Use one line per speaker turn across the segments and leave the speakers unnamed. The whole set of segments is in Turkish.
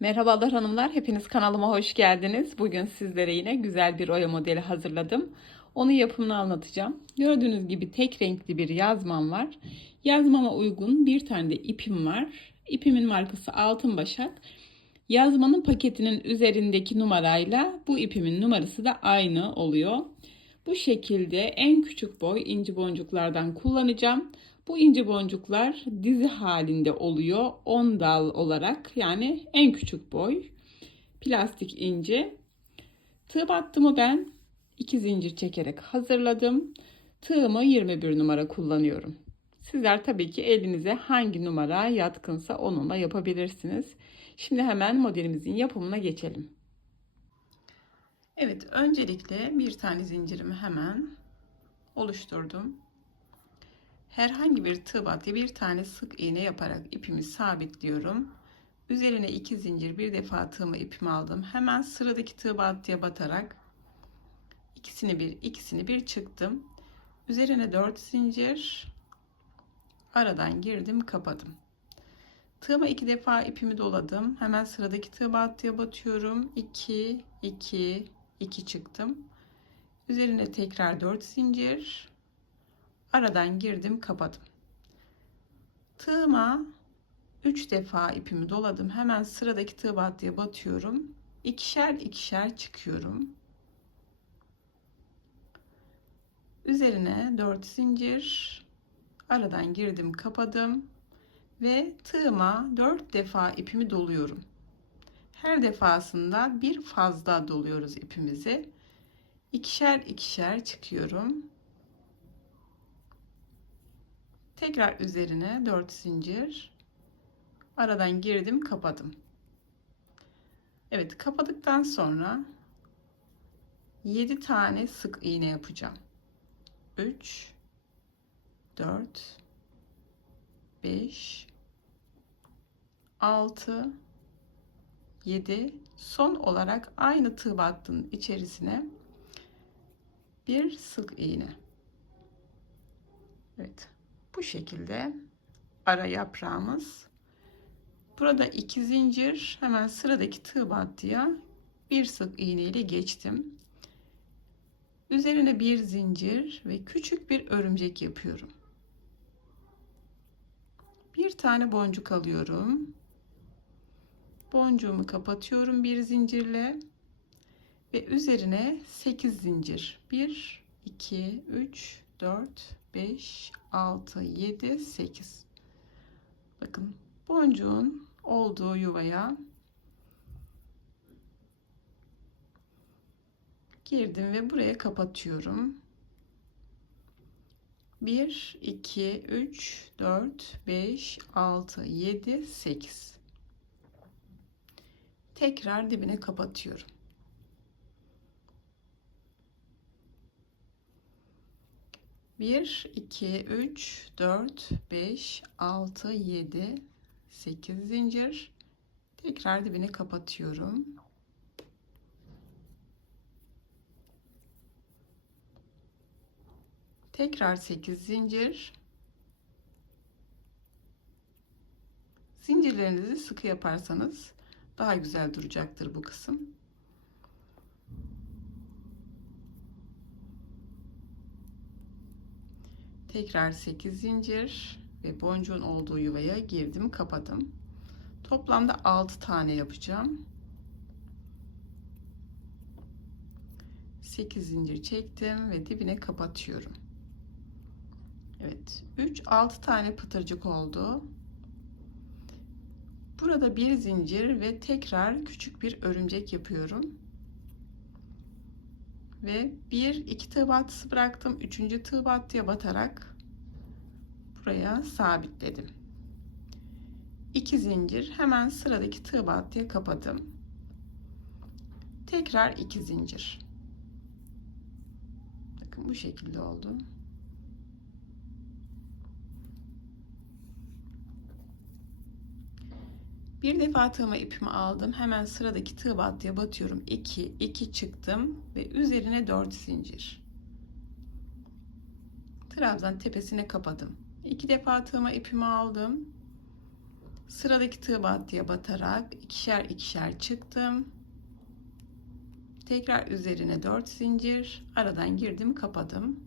Merhabalar hanımlar, hepiniz kanalıma hoş geldiniz. Bugün sizlere yine güzel bir oya modeli hazırladım. Onun yapımını anlatacağım. Gördüğünüz gibi tek renkli bir yazmam var. Yazmama uygun bir tane de ipim var. İpimin markası Altın Başak. Yazmanın paketinin üzerindeki numarayla bu ipimin numarası da aynı oluyor. Bu şekilde en küçük boy inci boncuklardan kullanacağım. Bu inci boncuklar dizi halinde oluyor. 10 dal olarak yani en küçük boy. Plastik inci. Tığ battımı ben 2 zincir çekerek hazırladım. Tığımı 21 numara kullanıyorum. Sizler tabii ki elinize hangi numara yatkınsa onunla yapabilirsiniz. Şimdi hemen modelimizin yapımına geçelim. Evet, öncelikle bir tane zincirimi hemen oluşturdum. Herhangi bir tığ battı bir tane sık iğne yaparak ipimi sabitliyorum. Üzerine iki zincir bir defa tığımı ipimi aldım. Hemen sıradaki tığ battıya batarak ikisini bir ikisini bir çıktım. Üzerine 4 zincir aradan girdim kapadım. Tığıma iki defa ipimi doladım. Hemen sıradaki tığ battıya batıyorum. 2 2 2 çıktım. Üzerine tekrar 4 zincir aradan girdim kapadım. Tığıma 3 defa ipimi doladım. Hemen sıradaki tığ battıya batıyorum. İkişer ikişer çıkıyorum. Üzerine 4 zincir aradan girdim kapadım ve tığıma 4 defa ipimi doluyorum. Her defasında bir fazla doluyoruz ipimizi. İkişer ikişer çıkıyorum. Tekrar üzerine 4 zincir aradan girdim kapadım. Evet kapadıktan sonra 7 tane sık iğne yapacağım. 3 4 5 6 7 son olarak aynı tığ battının içerisine bir sık iğne. Evet. Bu şekilde ara yaprağımız. Burada iki zincir hemen sıradaki tığ battıya bir sık iğne ile geçtim. Üzerine bir zincir ve küçük bir örümcek yapıyorum. Bir tane boncuk alıyorum. Boncuğumu kapatıyorum bir zincirle ve üzerine 8 zincir. 1 2 3 4 5 6 7 8 bakın boncuğun olduğu yuvaya girdim ve buraya kapatıyorum. 1 2 3 4 5 6 7 8 tekrar dibine kapatıyorum 1 2 3 4 5 6 7 8 zincir. Tekrar dibini kapatıyorum. Tekrar 8 zincir. Zincirlerinizi sıkı yaparsanız daha güzel duracaktır bu kısım tekrar 8 zincir ve boncuğun olduğu yuvaya girdim kapadım. Toplamda 6 tane yapacağım. 8 zincir çektim ve dibine kapatıyorum. Evet 3 6 tane pıtırcık oldu. Burada bir zincir ve tekrar küçük bir örümcek yapıyorum ve bir iki tığ battısı bıraktım. Üçüncü tığ battıya batarak buraya sabitledim. 2 zincir. Hemen sıradaki tığ battıya kapadım. Tekrar 2 zincir. Bakın bu şekilde oldu Bir defa tığıma ipimi aldım. Hemen sıradaki tığ battıya batıyorum. 2, 2 çıktım ve üzerine 4 zincir. Trabzan tepesine kapadım. İki defa tığıma ipimi aldım. Sıradaki tığ battıya batarak ikişer ikişer çıktım. Tekrar üzerine 4 zincir, aradan girdim, kapadım.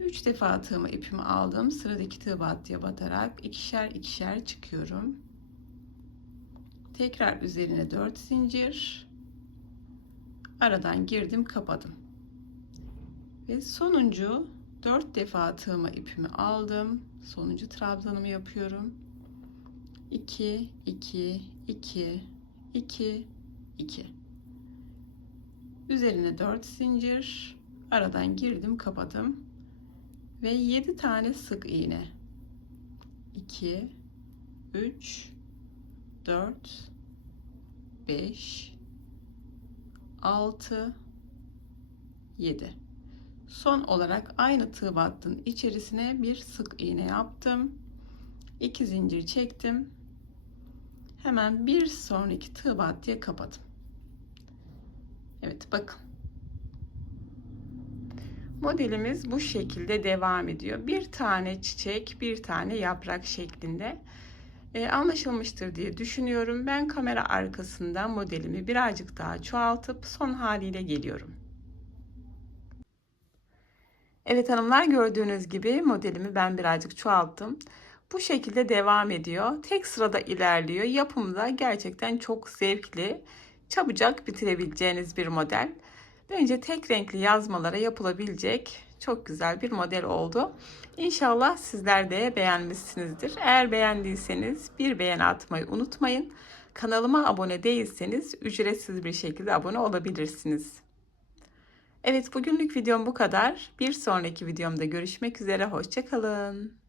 3 defa tığımı ipimi aldım. Sıradaki tığ battıya batarak ikişer ikişer çıkıyorum. Tekrar üzerine 4 zincir. Aradan girdim, kapadım. Ve sonuncu 4 defa tığıma ipimi aldım. Sonuncu trabzanımı yapıyorum. 2 2 2 2 2 Üzerine 4 zincir, aradan girdim, kapadım ve 7 tane sık iğne. 2 3 4 5 6 7 Son olarak aynı tığ battının içerisine bir sık iğne yaptım. 2 zincir çektim. Hemen bir sonraki tığ battıya kapadım. Evet bakın. Modelimiz bu şekilde devam ediyor. Bir tane çiçek, bir tane yaprak şeklinde. Ee, anlaşılmıştır diye düşünüyorum. Ben kamera arkasından modelimi birazcık daha çoğaltıp son haliyle geliyorum. Evet hanımlar gördüğünüz gibi modelimi ben birazcık çoğalttım. Bu şekilde devam ediyor. Tek sırada ilerliyor. Yapımı da gerçekten çok zevkli. Çabucak bitirebileceğiniz bir model. Bence tek renkli yazmalara yapılabilecek çok güzel bir model oldu. İnşallah sizler de beğenmişsinizdir. Eğer beğendiyseniz bir beğeni atmayı unutmayın. Kanalıma abone değilseniz ücretsiz bir şekilde abone olabilirsiniz. Evet bugünlük videom bu kadar. Bir sonraki videomda görüşmek üzere. Hoşçakalın.